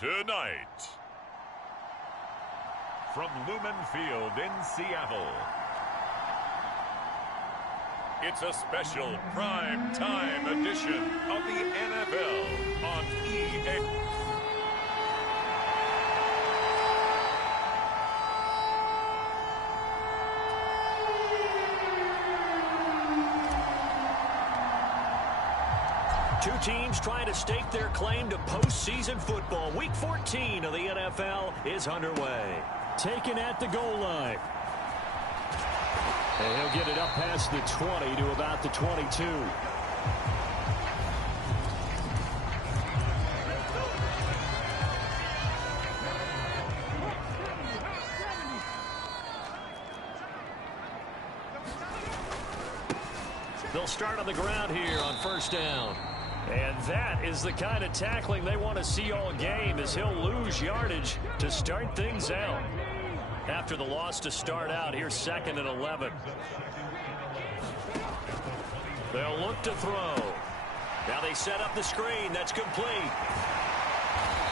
Tonight, from Lumen Field in Seattle, it's a special prime time edition of the NFL on EA. Two teams trying to stake their claim to postseason football. Week 14 of the NFL is underway. Taken at the goal line. And he'll get it up past the 20 to about the 22. They'll start on the ground here on first down. And that is the kind of tackling they want to see all game, as he'll lose yardage to start things out. After the loss to start out, here's 2nd and 11. They'll look to throw. Now they set up the screen. That's complete.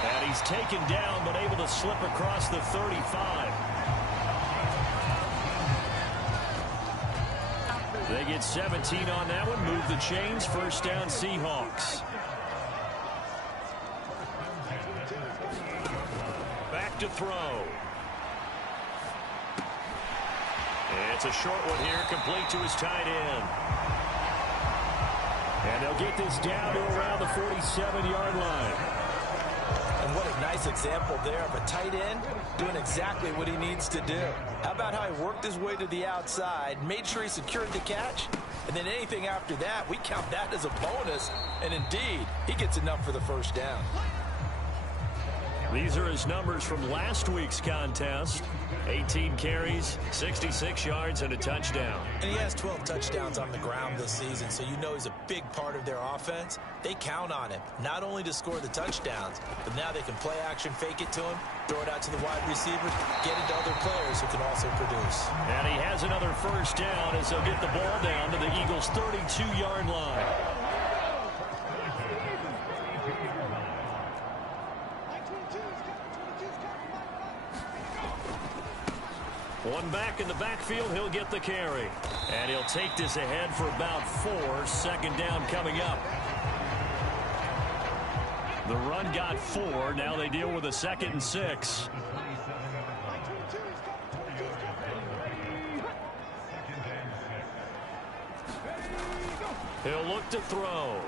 And he's taken down but able to slip across the 35. They get 17 on that one. Move the chains. First down, Seahawks. Back to throw. It's a short one here, complete to his tight end. And they'll get this down to around the 47-yard line. And what a nice example there of a tight end doing exactly what he needs to do. How about how he worked his way to the outside, made sure he secured the catch, and then anything after that, we count that as a bonus. And indeed, he gets enough for the first down. These are his numbers from last week's contest. 18 carries, 66 yards, and a touchdown. And he has 12 touchdowns on the ground this season, so you know he's a big part of their offense. They count on him, not only to score the touchdowns, but now they can play action, fake it to him, throw it out to the wide receivers, get it to other players who can also produce. And he has another first down as they'll get the ball down to the Eagles' 32-yard line. One back in the backfield, he'll get the carry. And he'll take this ahead for about 4. 2nd down coming up. The run got 4. Now they deal with a 2nd and 6. He'll look to throw.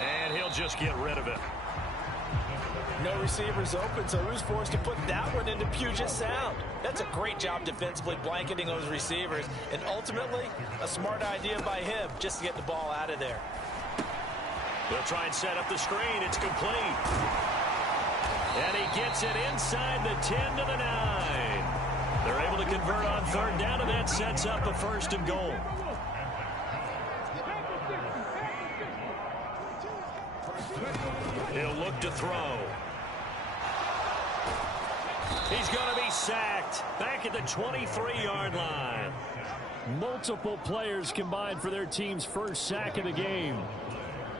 And he'll just get rid of it. No receivers open, so who's forced to put that one into Puget Sound? That's a great job defensively blanketing those receivers, and ultimately, a smart idea by him just to get the ball out of there. They'll try and set up the screen. It's complete. And he gets it inside the 10 to the 9. They're able to convert on 3rd down, and that sets up a 1st and goal. He'll look to throw. He's going to be sacked back at the 23-yard line. Multiple players combined for their team's first sack of the game.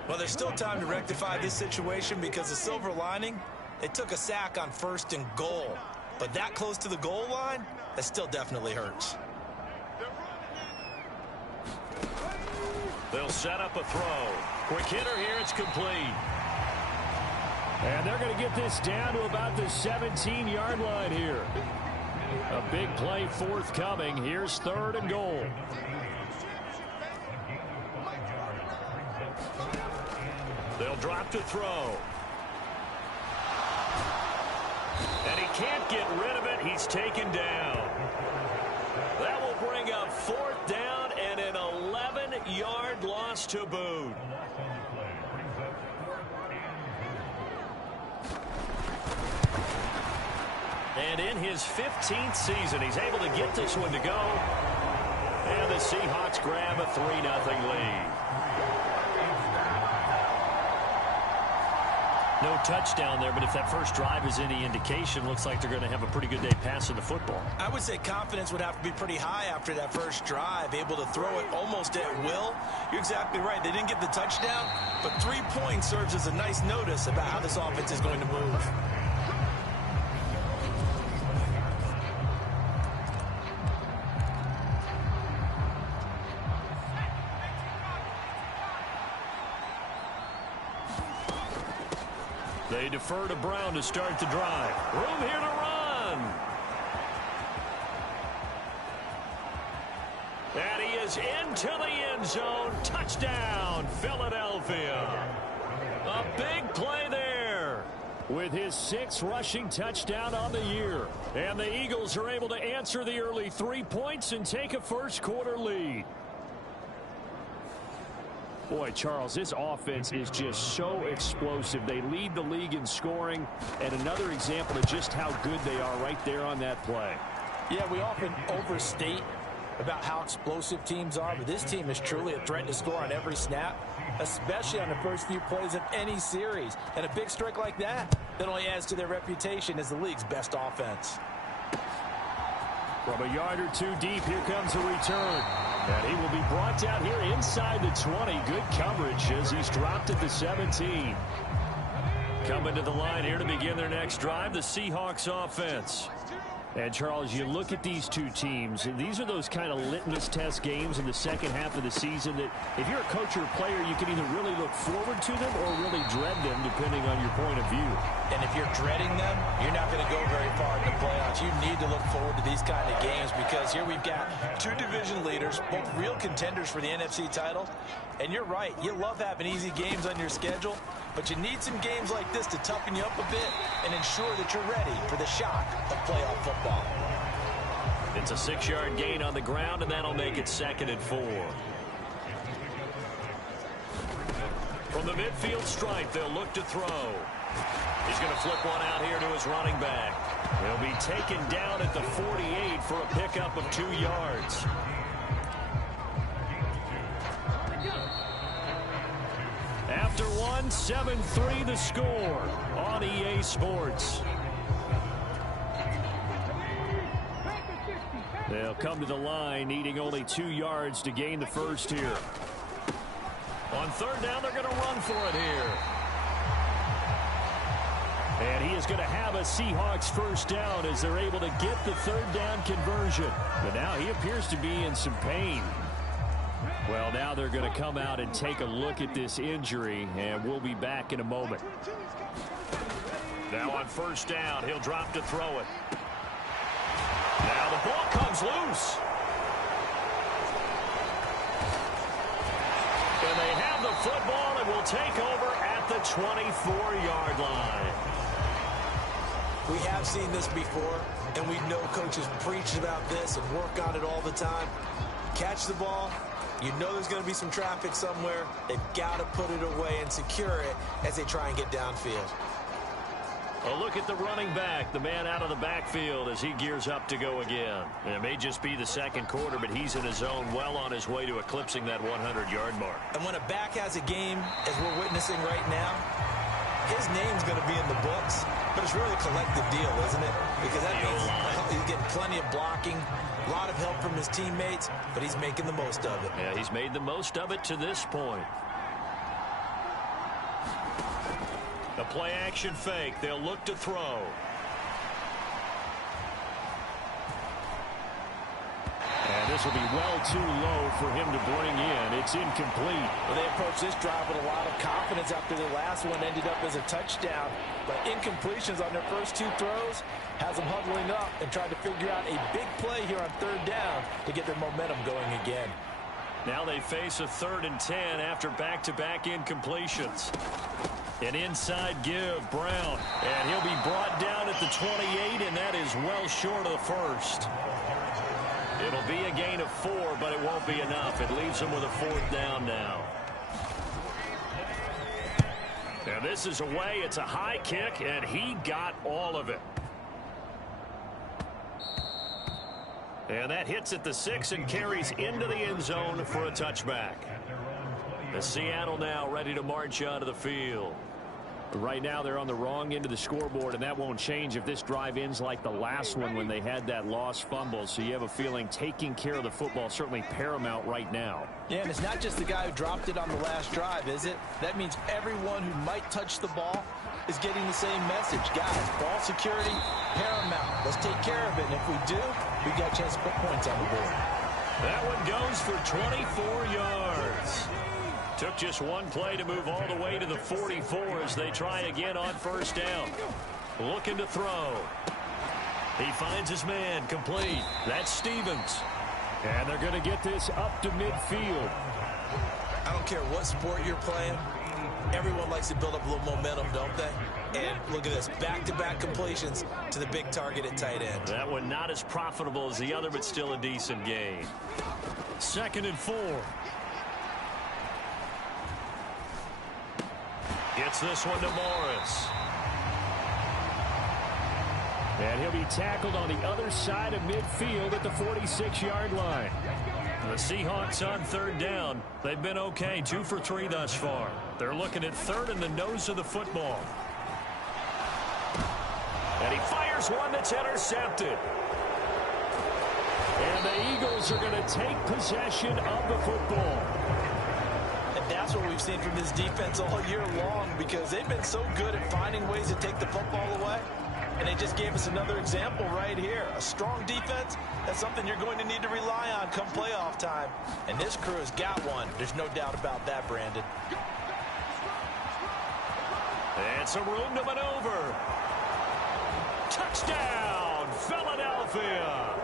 Well, there's still time to rectify this situation because the silver lining, they took a sack on 1st and goal. But that close to the goal line, that still definitely hurts. They'll set up a throw. Quick hitter here, it's complete. And they're going to get this down to about the 17-yard line here. A big play forthcoming. Here's 3rd and goal. They'll drop to throw. And he can't get rid of it. He's taken down. That will bring up 4th down and an 11-yard loss to boot. And in his 15th season, he's able to get this one to go. And the Seahawks grab a 3-0 lead. No touchdown there, but if that first drive is any indication, looks like they're going to have a pretty good day passing the football. I would say confidence would have to be pretty high after that first drive, able to throw it almost at will. You're exactly right. They didn't get the touchdown, but 3 points serves as a nice notice about how this offense is going to move. They defer to Brown to start the drive. Room here to run. And he is into the end zone. Touchdown, Philadelphia. A big play there with his 6th rushing touchdown on the year. And the Eagles are able to answer the early 3 points and take a first quarter lead. Boy, Charles, this offense is just so explosive. They lead the league in scoring, and another example of just how good they are right there on that play. Yeah, we often overstate about how explosive teams are, but this team is truly a threat to score on every snap, especially on the first few plays of any series. And a big strike like that only adds to their reputation as the league's best offense. From a yard or two deep, here comes a return. And he will be brought down here inside the 20. Good coverage as he's dropped at the 17. Coming to the line here to begin their next drive, the Seahawks offense. And, Charles, you look at these two teams, and these are those kind of litmus test games in the second half of the season that if you're a coach or a player, you can either really look forward to them or really dread them, depending on your point of view. And if you're dreading them, you're not going to go very far in the playoffs. You need to look forward to these kind of games because here we've got 2 division leaders, both real contenders for the NFC title. And you're right, you love having easy games on your schedule, but you need some games like this to toughen you up a bit and ensure that you're ready for the shock of playoff football. It's a 6-yard gain on the ground, and that'll make it 2nd and 4. From the midfield stripe, they'll look to throw. He's going to flip one out here to his running back. He'll be taken down at the 48 for a pickup of 2 yards. After one, 7-3 the score on EA Sports. They'll come to the line, needing only 2 yards to gain the first here. On 3rd down, they're going to run for it here. And he is going to have a Seahawks first down as they're able to get the 3rd down conversion. But now he appears to be in some pain. Well, now they're going to come out and take a look at this injury, and we'll be back in a moment. Now on 1st down, he'll drop to throw it. Now the ball comes loose. And they have the football and will take over at the 24-yard line. We have seen this before, and we know coaches preach about this and work on it all the time. Catch the ball. You know there's going to be some traffic somewhere. They've got to put it away and secure it as they try and get downfield. A look at the running back, the man out of the backfield as he gears up to go again. And it may just be the 2nd quarter, but he's in his zone, well on his way to eclipsing that 100-yard mark. And when a back has a game, as we're witnessing right now, his name's going to be in the books, but it's really a collective deal, isn't it? Because that means he's getting plenty of blocking, a lot of help from his teammates, but he's making the most of it. Yeah, he's made the most of it to this point. A play-action fake. They'll look to throw. And this will be well too low for him to bring in. It's incomplete. Well, they approached this drive with a lot of confidence after the last one ended up as a touchdown. But incompletions on their first 2 throws has them huddling up and trying to figure out a big play here on 3rd down to get their momentum going again. Now they face a 3rd and 10 after back-to-back incompletions. An inside give, Brown. And he'll be brought down at the 28, and that is well short of the first. It'll be a gain of 4, but it won't be enough. It leaves them with a 4th down now. And this is away. It's a high kick, and he got all of it. And that hits at the 6 and carries into the end zone for a touchback. The Seattle now ready to march out of the field. Right now they're on the wrong end of the scoreboard, and that won't change if this drive ends like the last one when they had that lost fumble. So you have a feeling taking care of the football certainly paramount right now. Yeah, and it's not just the guy who dropped it on the last drive, is it? That means everyone who might touch the ball is getting the same message. Guys, ball security, paramount. Let's take care of it, and if we do, we've got a chance to put points on the board. That one goes for 24 yards. Took just one play to move all the way to the 44 as they try again on first down. Looking to throw. He finds his man, complete. That's Stevens. And they're going to get this up to midfield. I don't care what sport you're playing. Everyone likes to build up a little momentum, don't they? And look at this, back-to-back completions to the big target at tight end. That one not as profitable as the other, but still a decent gain. 2nd and 4. Gets this one to Morris. And he'll be tackled on the other side of midfield at the 46-yard line. The Seahawks on 3rd down. They've been okay, 2 for 3 thus far. They're looking at 3rd in the nose of the football. And he fires one that's intercepted. And the Eagles are going to take possession of the football. And that's what we've seen from this defense all year long, because they've been so good at finding ways to take the football away. And they just gave us another example right here. A strong defense, that's something you're going to need to rely on come playoff time. And this crew has got one. There's no doubt about that, Brandon. And some room to maneuver. Touchdown, Philadelphia.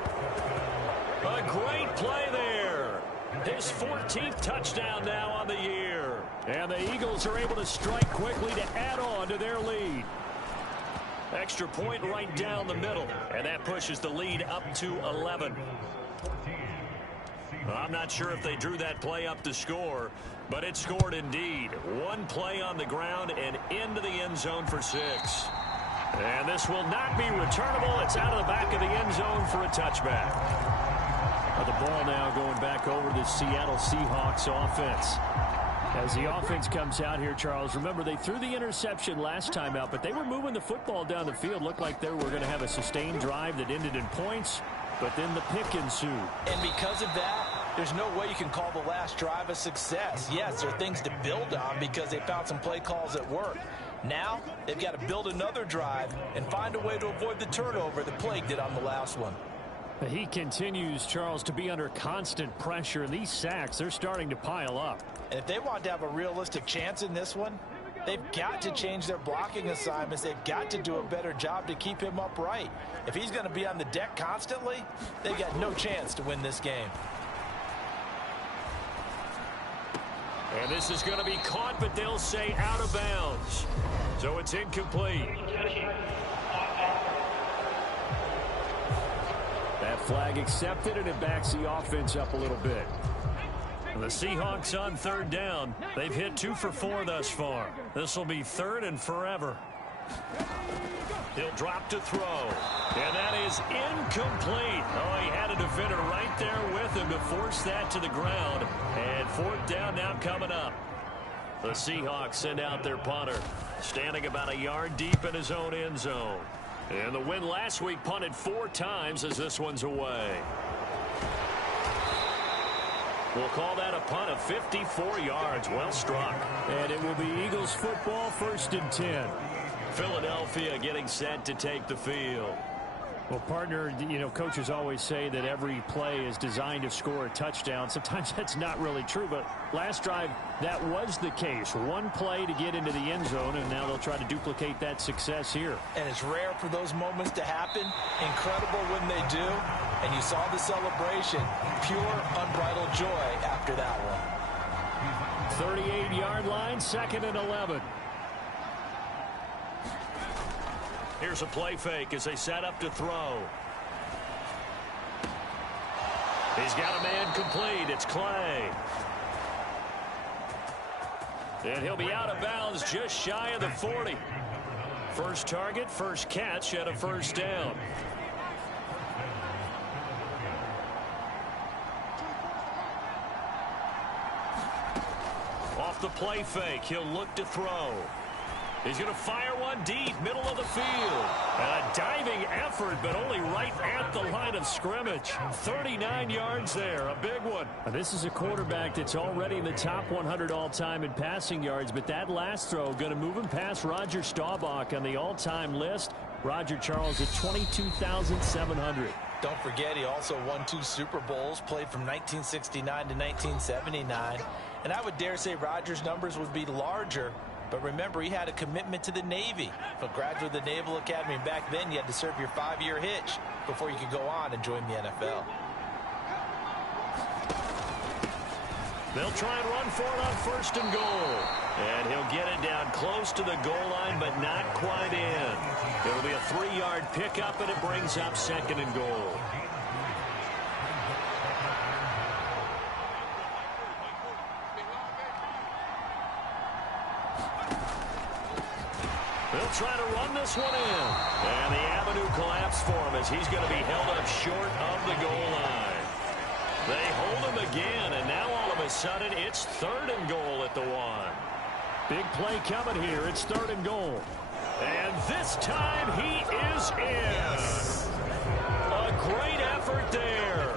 A great play there. His 14th touchdown now on the year. And the Eagles are able to strike quickly to add on to their lead. Extra point right down the middle. And that pushes the lead up to 11. I'm not sure if they drew that play up to score, but it scored indeed. One play on the ground and into the end zone for 6. And this will not be returnable. It's out of the back of the end zone for a touchback. The ball now going back over to the Seattle Seahawks offense. As the offense comes out here, Charles, remember they threw the interception last time out, but they were moving the football down the field. Looked like they were going to have a sustained drive that ended in points, but then the pick ensued. And because of that, there's no way you can call the last drive a success. Yes, there are things to build on because they found some play calls that work. Now, they've got to build another drive and find a way to avoid the turnover that plagued it on the last one. He continues, Charles, to be under constant pressure. These sacks, they're starting to pile up. And if they want to have a realistic chance in this one, they've got to change their blocking assignments. They've got to do a better job to keep him upright. If he's going to be on the deck constantly, they've got no chance to win this game. And this is going to be caught, but they'll say out of bounds. So it's incomplete. That flag accepted, and it backs the offense up a little bit. The Seahawks on 3rd down. They've hit 2 for 4 thus far. This will be 3rd and forever. He'll drop to throw. And that is incomplete. Oh, he had a defender right there with him to force that to the ground. And 4th down now coming up. The Seahawks send out their punter, standing about a yard deep in his own end zone. And the win last week punted 4 times as this one's away. We'll call that a punt of 54 yards. Well struck. And it will be Eagles football, 1st and 10. Philadelphia getting set to take the field. Well, partner, you know, coaches always say that every play is designed to score a touchdown. Sometimes that's not really true, but last drive, that was the case. One play to get into the end zone, and now they'll try to duplicate that success here. And it's rare for those moments to happen. Incredible when they do. And you saw the celebration. Pure, unbridled joy after that one. 38-yard line, 2nd and 11. Here's a play fake as they set up to throw. He's got a man complete. It's Clay. And he'll be out of bounds just shy of the 40. First target, first catch at a 1st down. Off the play fake, he'll look to throw. He's going to fire one deep, middle of the field. And a diving effort, but only right at the line of scrimmage. 39 yards there, a big one. This is a quarterback that's already in the top 100 all-time in passing yards, but that last throw going to move him past Roger Staubach on the all-time list. Roger Charles at 22,700. Don't forget, he also won 2 Super Bowls, played from 1969 to 1979. And I would dare say Roger's numbers would be larger. But remember, he had a commitment to the Navy. A graduate of the Naval Academy. And back then, you had to serve your 5-year hitch before you could go on and join the NFL. They'll try and run for it on 1st and goal. And he'll get it down close to the goal line, but not quite in. It'll be a 3-yard pickup, and it brings up 2nd and goal. They'll try to run this one in. And the avenue collapsed for him as he's going to be held up short of the goal line. They hold him again, and now all of a sudden it's 3rd and goal at the 1. Big play coming here. It's 3rd and goal. And this time he is in. A great effort there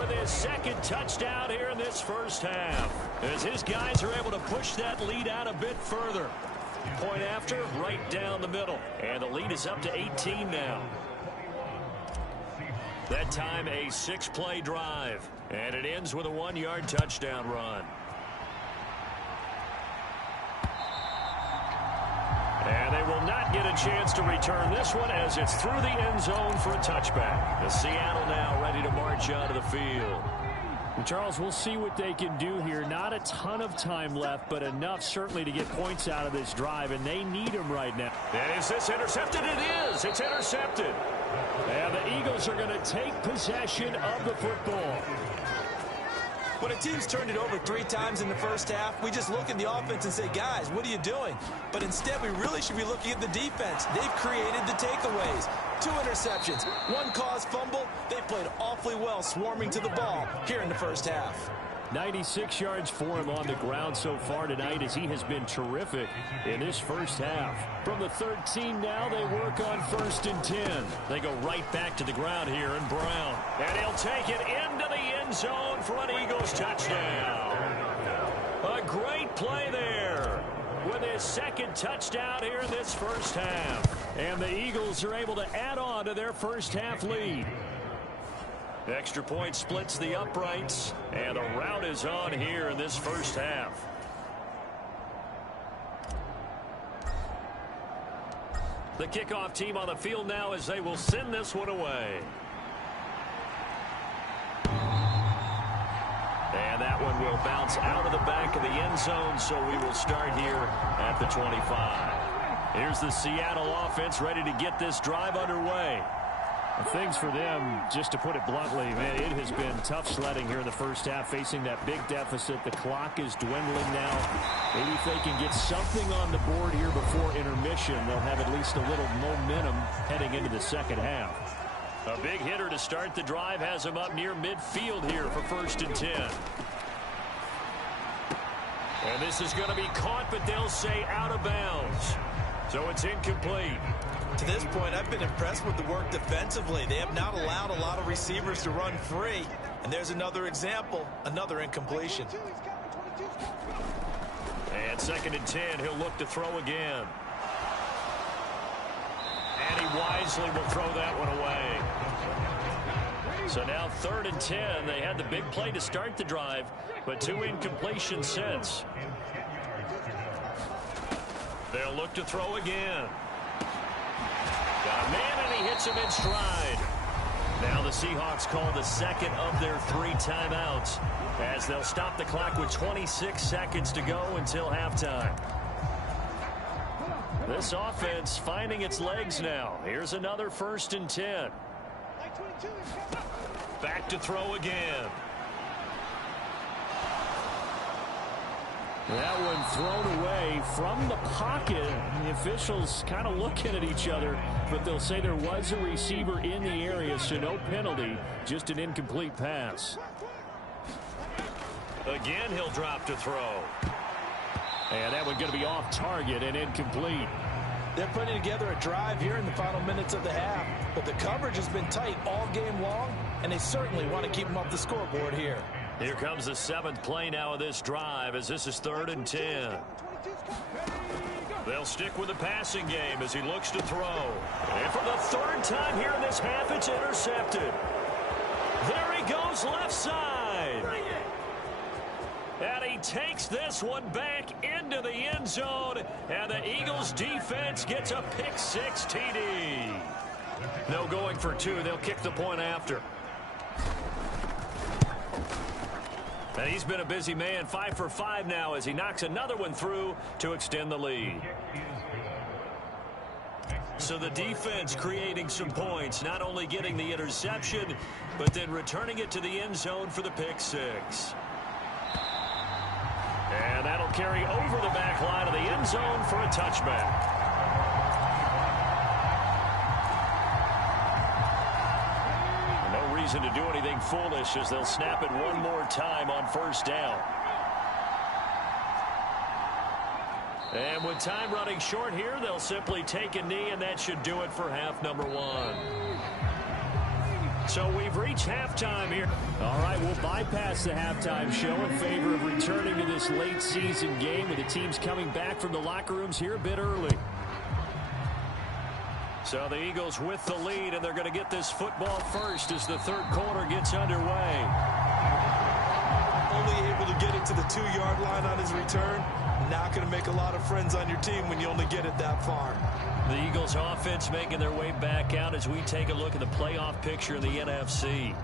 with his 2nd touchdown here in this first half, as his guys are able to push that lead out a bit further. Point after, right down the middle. And the lead is up to 18 now. That time a 6-play drive. And it ends with a 1-yard touchdown run. And they will not get a chance to return this one as it's through the end zone for a touchback. The Seattle now ready to march out of the field. Charles, we'll see what they can do here. Not a ton of time left, but enough certainly to get points out of this drive, and they need them right now. And is this intercepted? It is. It's intercepted. And the Eagles are going to take possession of the football. When a team's turned it over 3 times in the first half, we just look at the offense and say, guys, what are you doing? But instead, we really should be looking at the defense. They've created the takeaways. 2 interceptions, 1 caused fumble. They played awfully well swarming to the ball here in the first half. 96 yards for him on the ground so far tonight, as he has been terrific in this first half. From the 13 now, they work on 1st and 10. They go right back to the ground here, and Brown. And he'll take it into the end zone for an Eagles touchdown. A great play there with his 2nd touchdown here in this first half. And the Eagles are able to add on to their first half lead. Extra point splits the uprights, and the route is on here in this first half. The kickoff team on the field now as they will send this one away. And that one will bounce out of the back of the end zone, so we will start here at the 25. Here's the Seattle offense ready to get this drive underway. Things for them, just to put it bluntly, man, it has been tough sledding here in the first half, facing that big deficit. The clock is dwindling now. Maybe if they can get something on the board here before intermission, they'll have at least a little momentum heading into the second half. A big hitter to start the drive has him up near midfield here for 1st and 10. And this is going to be caught, but they'll say out of bounds. So it's incomplete. To this point, I've been impressed with the work defensively. They have not allowed a lot of receivers to run free. And there's another example, another incompletion. And 2nd and 10, he'll look to throw again. And he wisely will throw that one away. So now 3rd and 10. They had the big play to start the drive, but 2 incompletions since. They'll look to throw again. Got a man, and he hits him in stride. Now the Seahawks call the 2nd of their 3 timeouts, as they'll stop the clock with 26 seconds to go until halftime. This offense finding its legs now. Here's another 1st and 10. Back to throw again. That one thrown away from the pocket. The officials kind of looking at each other, but they'll say there was a receiver in the area, so no penalty, just an incomplete pass. Again, he'll drop to throw. And that one going to be off target and incomplete. They're putting together a drive here in the final minutes of the half, but the coverage has been tight all game long, and they certainly want to keep them off the scoreboard here. Here comes the 7th play now of this drive as this is 3rd and 10. They'll stick with the passing game as he looks to throw. And for the 3rd time here in this half, it's intercepted. There he goes left side. And he takes this one back into the end zone. And the Eagles defense gets a pick-6 TD. No going for 2. They'll kick the point after. And he's been a busy man, 5 for 5 now as he knocks another one through to extend the lead. So the defense creating some points, not only getting the interception, but then returning it to the end zone for the pick-6. And that'll carry over the back line of the end zone for a touchback. To do anything foolish as they'll snap it one more time on 1st down. And with time running short here, they'll simply take a knee, and that should do it for half number 1. So we've reached halftime here. All right, we'll bypass the halftime show in favor of returning to this late season game with the teams coming back from the locker rooms here a bit early. So the Eagles with the lead, and they're going to get this football first as the 3rd quarter gets underway. Only able to get it to the 2-yard line on his return. Not going to make a lot of friends on your team when you only get it that far. The Eagles offense making their way back out as we take a look at the playoff picture in the NFC.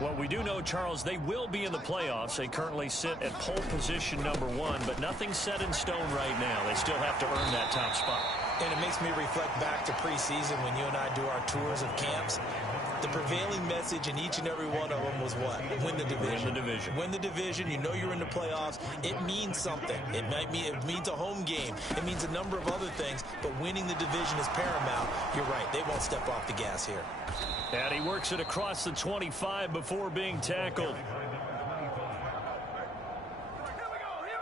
Well, we do know, Charles, they will be in the playoffs. They currently sit at pole position number 1, but nothing's set in stone right now. They still have to earn that top spot. And it makes me reflect back to preseason when you and I do our tours of camps. The prevailing message in each and every one of them was what? Win the division. Win the division. Win the division. You know you're in the playoffs. It means something. It means a home game. It means a number of other things, but winning the division is paramount. You're right. They won't step off the gas here. And he works it across the 25 before being tackled.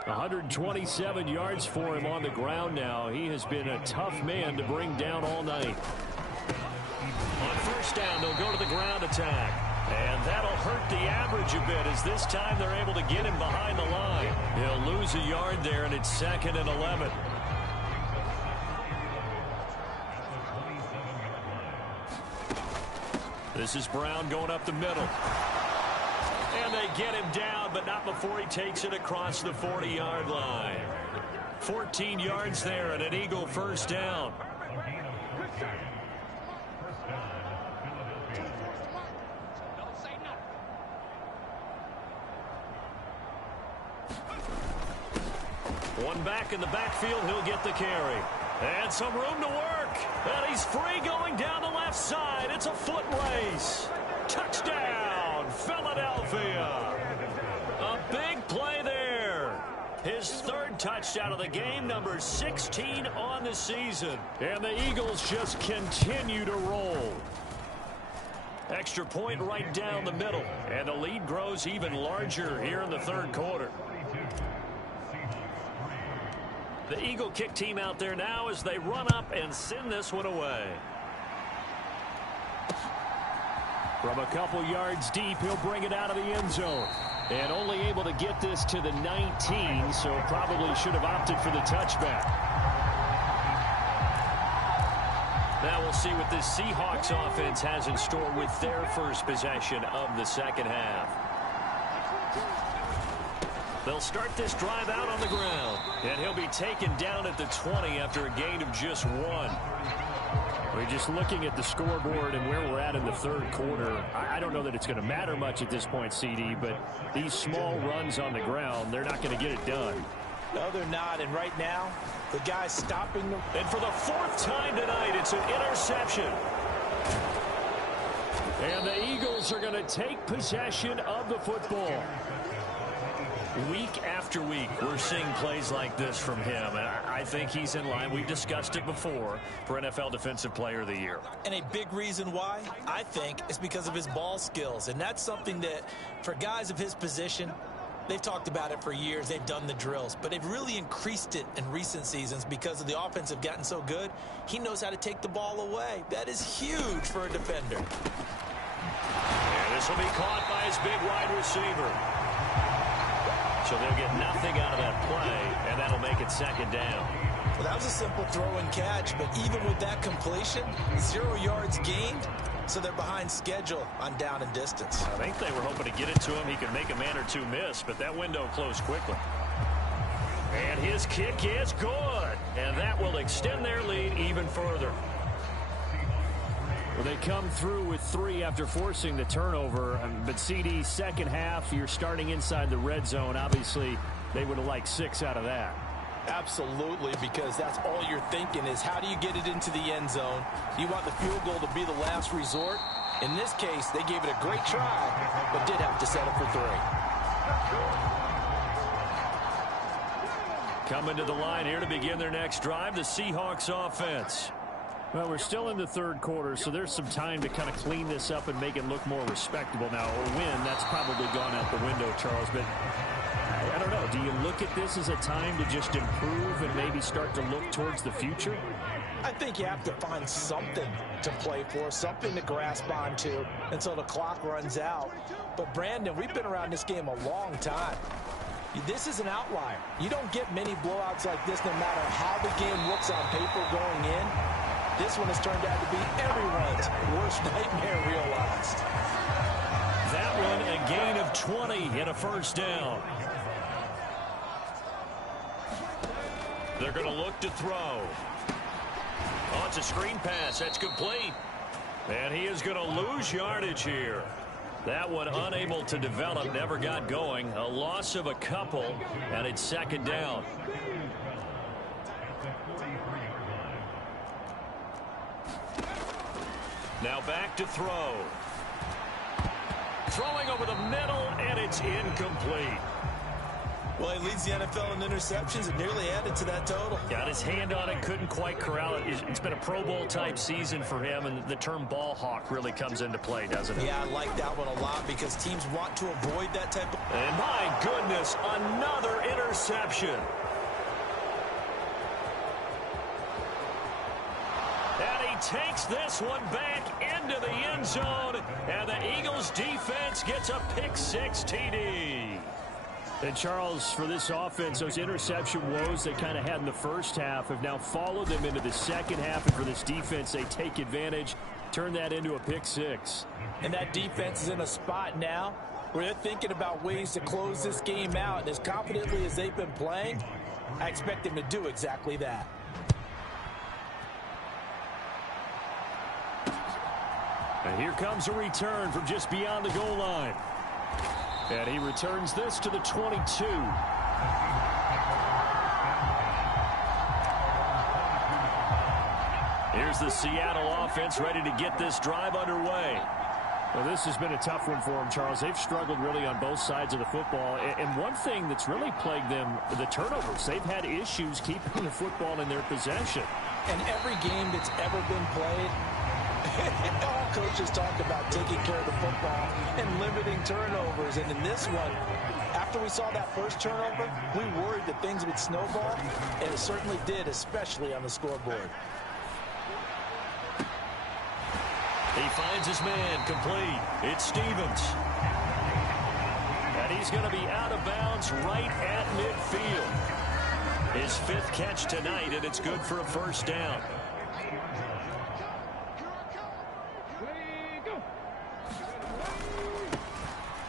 127 yards for him on the ground now. He has been a tough man to bring down all night. On 1st down, they'll go to the ground attack. And that'll hurt the average a bit as this time they're able to get him behind the line. He'll lose a yard there, and it's 2nd and 11. This is Brown going up the middle. And they get him down, but not before he takes it across the 40-yard line. 14 yards there and an Eagle 1st down. One back in the backfield, he'll get the carry. And some room to work. And he's free going down the left side. It's a foot race. Touchdown, Philadelphia. A big play there. His 3rd touchdown of the game, number 16 on the season. And the Eagles just continue to roll. Extra point right down the middle. And the lead grows even larger here in the 3rd quarter. The Eagle kick team out there now as they run up and send this one away. From a couple yards deep, he'll bring it out of the end zone. And only able to get this to the 19, so probably should have opted for the touchback. Now we'll see what this Seahawks offense has in store with their first possession of the 2nd half. They'll start this drive out on the ground. And he'll be taken down at the 20 after a gain of just 1. We're just looking at the scoreboard and where we're at in the 3rd quarter. I don't know that it's going to matter much at this point, CD, but these small runs on the ground, they're not going to get it done. No, they're not. And right now, the guy's stopping them. And for the 4th time tonight, it's an interception. And the Eagles are going to take possession of the football. Week after week, we're seeing plays like this from him, and I think he's in line. We've discussed it before for NFL Defensive Player of the Year. And a big reason why, I think, is because of his ball skills. And that's something that, for guys of his position, They've talked about it for years. They've done the drills, but they've really increased it in recent seasons because of the offense have gotten so good. He knows how to take the ball away. That is huge for a defender. And this will be caught by his big wide receiver. So they'll get nothing out of that play, and that'll make it second down. Well, that was a simple throw and catch, but even with that completion, 0 yards gained, so they're behind schedule on down and distance. I think they were hoping to get it to him. He could make a man or two miss, but that window closed quickly. And his kick is good, and that will extend their lead even further. Well, they come through with 3 after forcing the turnover. But CD, second half, you're starting inside the red zone. Obviously, they would have liked 6 out of that. Absolutely, because that's all you're thinking is how do you get it into the end zone? You want the field goal to be the last resort. In this case, they gave it a great try, but did have to settle for 3. Coming to the line here to begin their next drive, the Seahawks offense. Well, we're still in the third quarter, so there's some time to kind of clean this up and make it look more respectable. Now, a win, that's probably gone out the window, Charles, but I don't know. Do you look at this as a time to just improve and maybe start to look towards the future? I think you have to find something to play for, something to grasp onto until the clock runs out. But, Brandon, we've been around this game a long time. This is an outlier. You don't get many blowouts like this no matter how the game looks on paper going in. This one has turned out to be everyone's worst nightmare realized. That one a gain of 20 and a first down. They're going to look to throw. Oh, it's a screen pass. That's complete. And he is going to lose yardage here. That one unable to develop, never got going. A loss of a couple, and it's second down. Now back to throw. Throwing over the middle, and it's incomplete. Well, he leads the NFL in interceptions and nearly added to that total. Got his hand on it, couldn't quite corral it. It's been a Pro Bowl type season for him, and the term ball hawk really comes into play, doesn't it? Yeah, I like that one a lot because teams want to avoid that type of... And my goodness, another interception. And he takes this one back into the end zone, and the Eagles defense gets a pick-6 TD. And, Charles, for this offense, those interception woes they kind of had in the first half have now followed them into the second half. And for this defense, they take advantage, turn that into a pick-6. And that defense is in a spot now where they're thinking about ways to close this game out. And as confidently as they've been playing, I expect them to do exactly that. And here comes a return from just beyond the goal line. And he returns this to the 22. Here's the Seattle offense ready to get this drive underway. Well, this has been a tough one for them, Charles. They've struggled really on both sides of the football. And one thing that's really plagued them, the turnovers. They've had issues keeping the football in their possession. And every game that's ever been played, all coaches talk about taking care of the football and limiting turnovers. And in this one, after we saw that first turnover, we worried that things would snowball, and it certainly did, especially on the scoreboard. He finds his man complete. It's Stevens. And he's going to be out of bounds right at midfield. His 5th catch tonight, and it's good for a first down.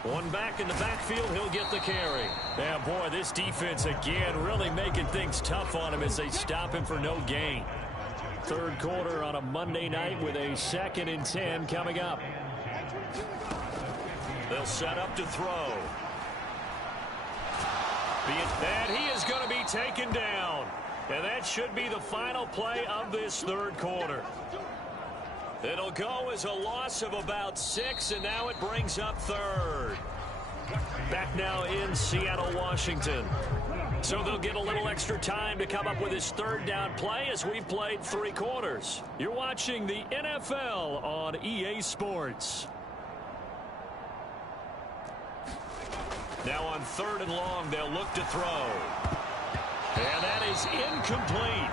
One back in the backfield, he'll get the carry. Yeah, boy, this defense again really making things tough on him as they stop him for no gain. Third quarter on a Monday night with a 2nd and 10 coming up. They'll set up to throw. And he is going to be taken down. And that should be the final play of this third quarter. It'll go as a loss of about 6, and now it brings up 3rd. Back now in Seattle, Washington. So they'll get a little extra time to come up with his 3rd down play as we've played 3 quarters. You're watching the NFL on EA Sports. Now on 3rd and long, they'll look to throw. And that is incomplete.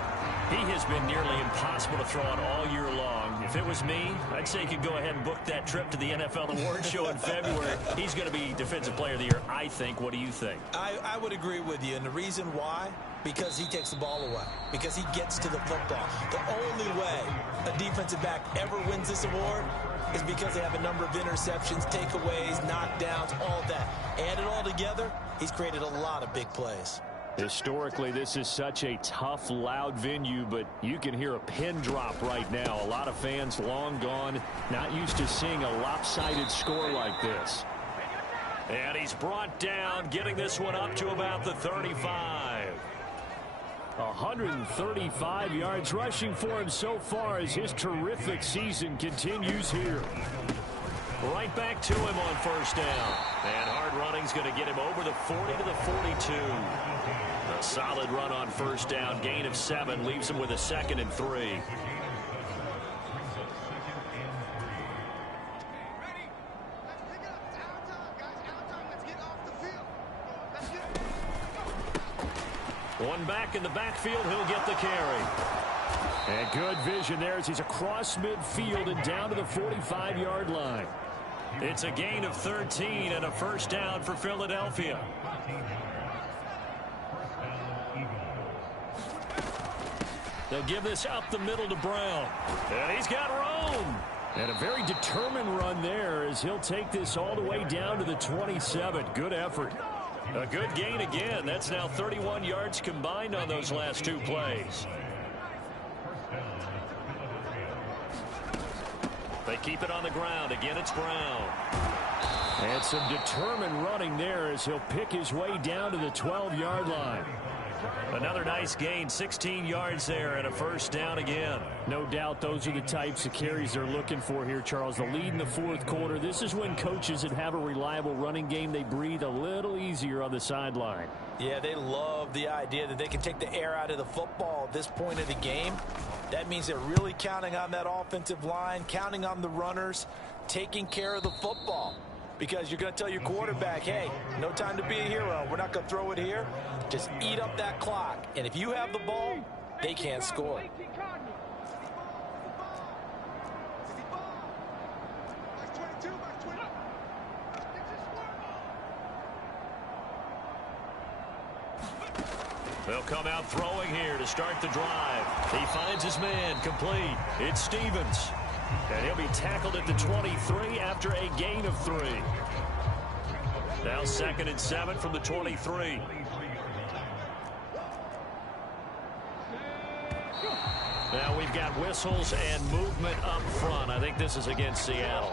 He has been nearly impossible to throw out all year long. If it was me, I'd say he could go ahead and book that trip to the NFL Awards Show in February. He's going to be Defensive Player of the Year, I think. What do you think? I would agree with you, and the reason why, because he takes the ball away, because he gets to the football. The only way a defensive back ever wins this award is because they have a number of interceptions, takeaways, knockdowns, all that. Add it all together, he's created a lot of big plays. Historically, this is such a tough, loud venue, but you can hear a pin drop right now. A lot of fans long gone, not used to seeing a lopsided score like this. And he's brought down, getting this one up to about the 35. 135 yards rushing for him so far as his terrific season continues here. Right back to him on 1st down. And hard running's going to get him over the 40 to the 42. A solid run on 1st down. Gain of 7 leaves him with a 2nd and 3. One back in the backfield. He'll get the carry. And good vision there as he's across midfield and down to the 45-yard line. It's a gain of 13 and a 1st down for Philadelphia. They'll give this up the middle to Brown. And he's got room. And a very determined run there as he'll take this all the way down to the 27. Good effort. A good gain again. That's now 31 yards combined on those last 2 plays. They keep it on the ground. Again, it's Brown. And some determined running there as he'll pick his way down to the 12-yard line. Another nice gain, 16 yards there and a 1st down again. No doubt those are the types of carries they're looking for here, Charles. The lead in the 4th quarter. This is when coaches that have a reliable running game, they breathe a little easier on the sideline. Yeah, they love the idea that they can take the air out of the football at this point of the game. That means they're really counting on that offensive line, counting on the runners, taking care of the football. Because you're going to tell your quarterback, hey, no time to be a hero. We're not going to throw it here. Just eat up that clock. And if you have the ball, they can't score. They'll come out throwing here to start the drive. He finds his man, complete. It's Stevens. And he'll be tackled at the 23 after a gain of 3. Now 2nd and 7 from the 23. Now we've got whistles and movement up front. I think this is against Seattle.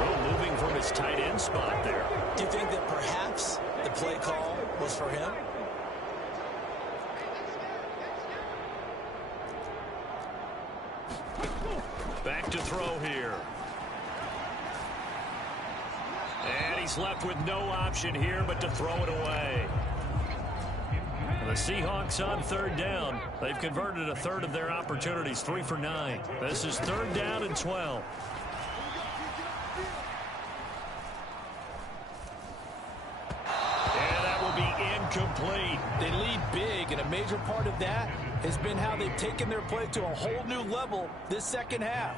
Oh, moving from his tight end spot there. Do you think that perhaps the play call was for him? Back to throw here. And he's left with no option here but to throw it away. The Seahawks on 3rd down. They've converted a 1/3 of their opportunities, 3 for 9. This is 3rd down and 12. And that will be incomplete. They lead big, and a major part of that has been how they've taken their play to a whole new level this 2nd half.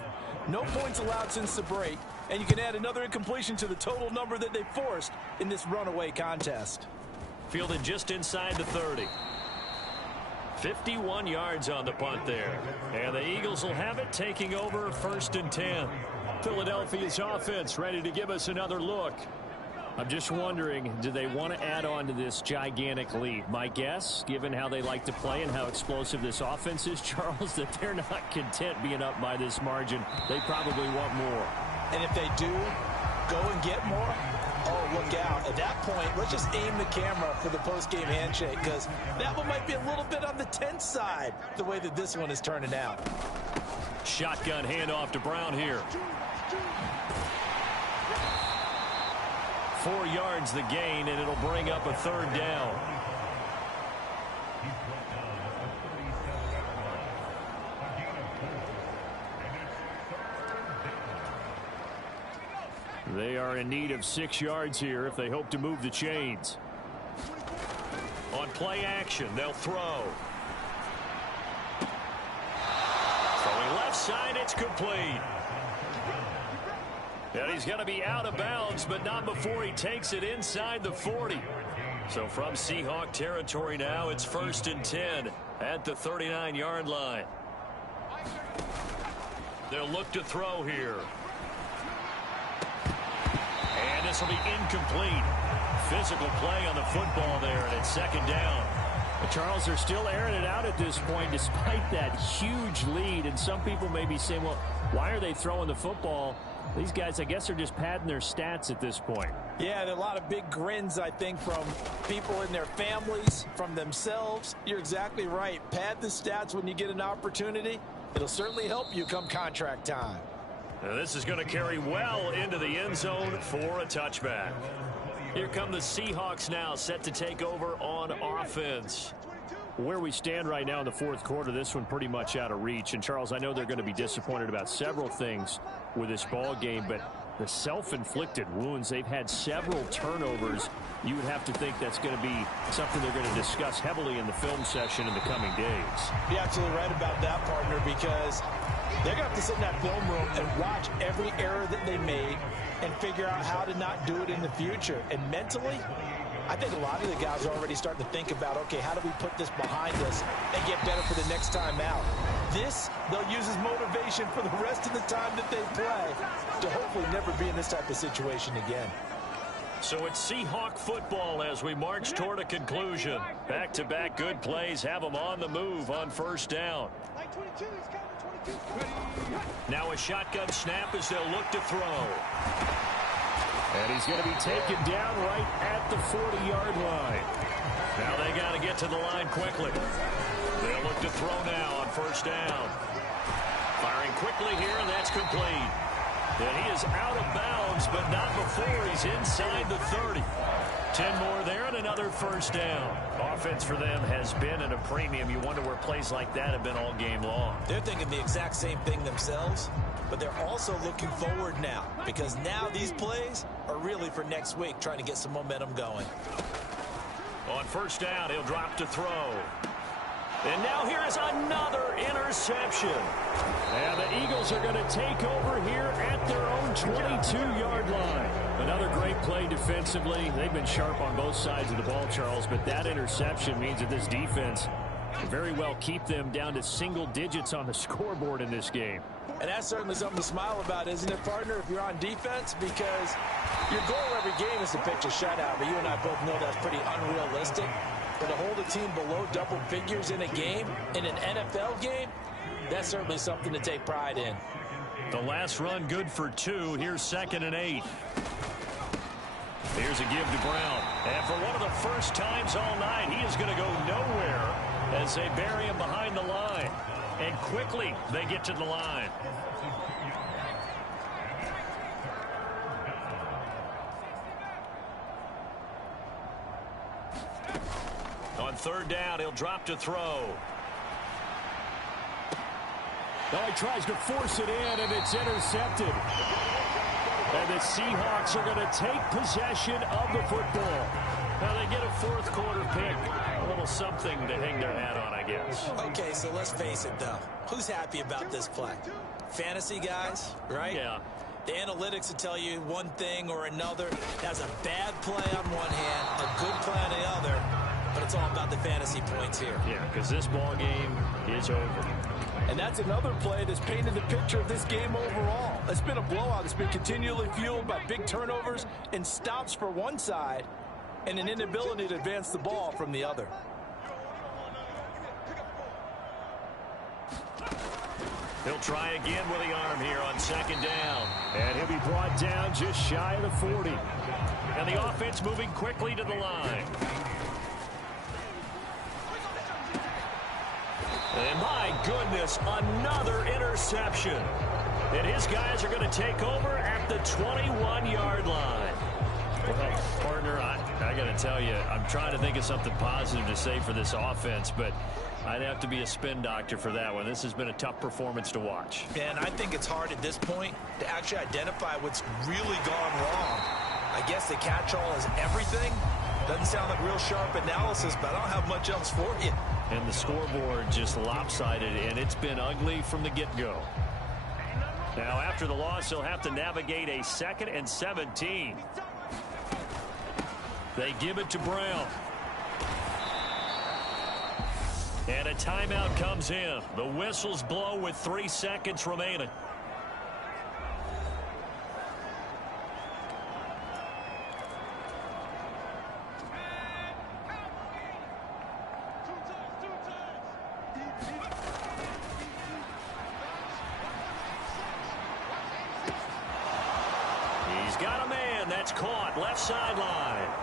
No points allowed since the break, and you can add another incompletion to the total number that they forced in this runaway contest. Fielded just inside the 30. 51 yards on the punt there. And the Eagles will have it, taking over 1st and 10. Philadelphia's offense ready to give us another look. I'm just wondering, do they want to add on to this gigantic lead? My guess, given how they like to play and how explosive this offense is, Charles, that they're not content being up by this margin. They probably want more. And if they do go and get more, oh, look out. At that point, let's just aim the camera for the post-game handshake, because that one might be a little bit on the tense side, the way that this one is turning out. Shotgun handoff to Brown here. 4 yards the gain, and it'll bring up a 3rd down. They are in need of 6 yards here if they hope to move the chains. On play action, they'll throw. Throwing left side, it's complete. And he's going to be out of bounds, but not before he takes it inside the 40. So from Seahawk territory now, it's 1st and 10 at the 39-yard line. They'll look to throw here. And this will be incomplete. Physical play on the football there, and it's 2nd down. But Charles, they're still airing it out at this point despite that huge lead. And some people may be saying, well, why are they throwing the football? These guys, I guess, are just padding their stats at this point. Yeah, there are a lot of big grins, I think, from people in their families, from themselves. You're exactly right. Pad the stats when you get an opportunity. It'll certainly help you come contract time. Now this is going to carry well into the end zone for a touchback. Here come the Seahawks now, set to take over on offense. Where we stand right now in the 4th quarter, this one pretty much out of reach. And, Charles, I know they're going to be disappointed about several things with this ball game, but the self-inflicted wounds, they've had several turnovers. You would have to think that's going to be something they're going to discuss heavily in the film session in the coming days. You're absolutely right about that, partner, because they're going to have to sit in that film room and watch every error that they made and figure out how to not do it in the future. And mentally, I think a lot of the guys are already starting to think about, okay, how do we put this behind us and get better for the next time out? This, they'll use as motivation for the rest of the time that they play to hopefully never be in this type of situation again. So it's Seahawk football as we march toward a conclusion. Back-to-back good plays have them on the move on 1st down. Now a shotgun snap as they'll look to throw. And he's going to be taken down right at the 40-yard line. Now they got to get to the line quickly. They'll look to throw now on 1st down. Firing quickly here, and that's complete. And he is out of bounds, but not before he's inside the 30. 10 more there and another 1st down. Offense for them has been at a premium. You wonder where plays like that have been all game long. They're thinking the exact same thing themselves, but they're also looking forward now because now these plays are really for next week, trying to get some momentum going. On 1st down, he'll drop to throw. And now here is another interception. And the Eagles are going to take over here at their own 22-yard line. Another great play defensively. They've been sharp on both sides of the ball, Charles, but that interception means that this defense can very well keep them down to single digits on the scoreboard in this game. And that's certainly something to smile about, isn't it, partner, if you're on defense? Because your goal every game is to pitch a shutout, but you and I both know that's pretty unrealistic. But to hold a team below double figures in a game, in an NFL game, that's certainly something to take pride in. The last run good for 2. Here's 2nd and 8. Here's a give to Brown. And for one of the first times all night, he is going to go nowhere as they bury him behind the line. And quickly they get to the line. On 3rd down, he'll drop to throw. Now he tries to force it in, and it's intercepted. And the Seahawks are going to take possession of the football. Now they get a 4th quarter pick. A little something to hang their hat on, I guess. Okay, so let's face it, though. Who's happy about this play? Fantasy guys, right? Yeah. The analytics will tell you one thing or another. That's a bad play on one hand, a good play on the other. But it's all about the fantasy points here. Yeah, because this ball game is over. And that's another play that's painted the picture of this game overall. It's been a blowout. It's been continually fueled by big turnovers and stops for one side and an inability to advance the ball from the other. He'll try again with the arm here on 2nd down. And he'll be brought down just shy of the 40. And the offense moving quickly to the line. And my goodness, another interception. And his guys are going to take over at the 21-yard line. Well, partner, I got to tell you, I'm trying to think of something positive to say for this offense, but I'd have to be a spin doctor for that one. This has been a tough performance to watch. And I think it's hard at this point to actually identify what's really gone wrong. I guess the catch-all is everything. Doesn't sound like real sharp analysis, but I don't have much else for you. And the scoreboard just lopsided, and it's been ugly from the get-go. Now, after the loss, he'll have to navigate a 2nd and 17. They give it to Brown. And a timeout comes in. The whistles blow with 3 seconds remaining. He's got a man. That's caught. Left sideline.